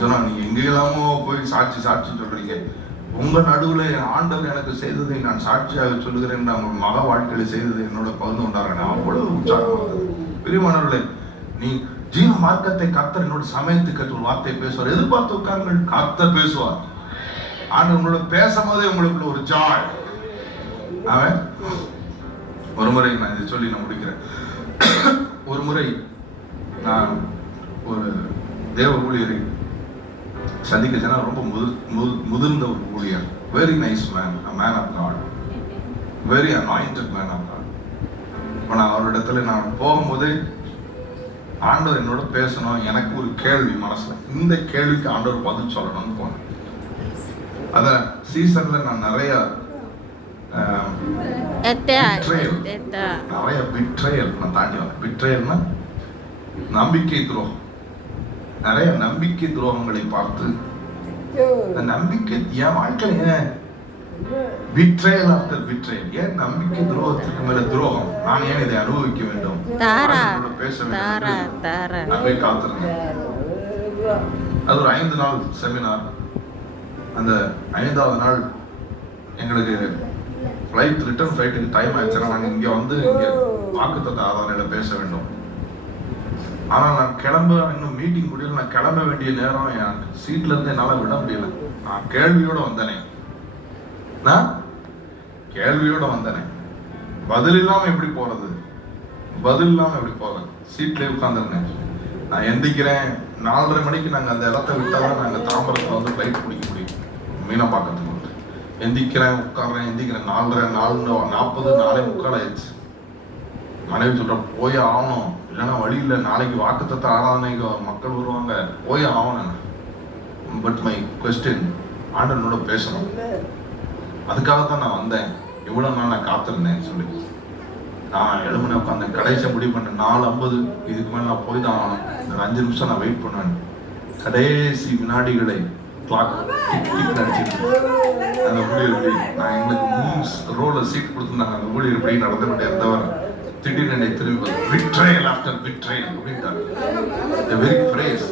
சொன்னா நீங்க எங்கெல்லாமோ போய் சாட்சி சொல்றீங்க, உங்க நடுவுல ஆண்டவர் எனக்கு செய்ததை நான் சாட்சியாக சொல்லுகிறேன். அவங்க மக வாழ்க்கையில செய்ததை என்னோட பகிர்ந்து கொண்டாங்க. அவ்வளவு உற்சாகமாக பிரியமானவர்களே, நீ ஜீவ மார்க்கத்தை கர்த்தர் என்னோட சமயத்துக்கு ஒரு வார்த்தை பேசுவார். எதிர்பார்த்து உட்காருங்கள், கர்த்தர் பேசுவார். ஆண்டு உங்களோட பேசும்போதே உங்களுக்குள்ள ஒரு ஜாய். அவன் ஒரு முறை நான் இதை சொல்லி நான் முடிக்கிறேன். ஒரு முறை நான் ஒரு தேவ ஊழியரை சந்திக்க சொன்னா, ரொம்ப முதிர்ந்த ஒரு ஊழியர், very nice man, man of God, very anointed man of God. இப்போ நான் அவரிடத்துல நான் போகும்போது ஆண்டவர் என்னோட பேசணும், எனக்கு ஒரு கேள்வி மனசுல, இந்த கேள்விக்கு ஆண்டவர் பதில் சொல்லணும்னு போனேன். அத சீசன்ல நான் நிறைய பிட்ரேயல் நான் தாண்டி வந்தேன். பிட்ரேயல்னா நம்பிக்கை துரோகம். நிறைய நம்பிக்கை துரோகங்களை பார்த்து நம்பிக்கை என் வாழ்க்கையில ஏன் பிட்ரேயல் ஆஃப்டர் பிட்ரேயல், ஏன் நம்பிக்கை துரோகத்துக்கு மேல துரோகம், நான் ஏன் இதை அனுபவிக்க வேண்டும், பேச வேண்டும். நான் போய் காத்திருந்தேன். அது ஒரு 5 நாள் செமினார். அந்த 5வது நாள் எங்களுக்கு ரிட்டர்ன் ஃபிளைட்டுக்கு டைம் ஆயிடுச்சுன்னா நாங்கள் இங்கே வந்து இங்கே வாக்குத்தத்த ஆராதனையில பேச வேண்டும். ஆனால் நான் இன்னும் மீட்டிங் முடியல. நான் கிளம்ப வேண்டிய நேரம், என் சீட்ல இருந்து என்னால் விட முடியல. நான் கேள்வியோட வந்தேனே, பதில் இல்லாம எப்படி போறது, சீட்லயே உட்கார்ந்துருந்தேன். நான் எந்திக்கிறேன் 4:30 மணிக்கு. நாங்கள் அந்த இடத்த விட்டாதான் நாங்கள் தாம்பரத்தில் வந்து ஃபிளைட் பிடிக்க முடியும் மீனம்பாக்கத்துக்கு. எந்திக்கிறேன் 4:30 4:40 4:45 ஆயிடுச்சு. மனைவி சொல்ற போய் ஆகணும், இல்லைன்னா வழி இல்லை, நாளைக்கு வாக்குத்தத்த ஆராதனைக்கு மக்கள் வருவாங்க, போய் ஆகணும். பட் மை கொஸ்டின், ஆண்டவனோட பேசணும், அதுக்காகத்தான் நான் வந்தேன். எவ்வளவு நாள் நான் காத்திருந்தேன்னு சொல்லி நான் எழுமனை உட்காந்து கடைசியை முடிவு பண்ணேன். 4:50 இதுக்கு மேலே நான் போய் தான் ஆகணும். 5 நிமிஷம் நான் வெயிட் பண்ணுவேன். கடைசி வினாடிகளை கிளாக் நடிச்சிட்டு அந்த ஊழியர் நான் எங்களுக்கு ரோல சீட் கொடுத்துருந்தாங்க. அந்த ஊழியர் எப்படி நடந்து கொண்டே இருந்தவர் திடீர்னு திரும்பி betrayal after betrayal அப்படின்ட்டாங்க. The very phrase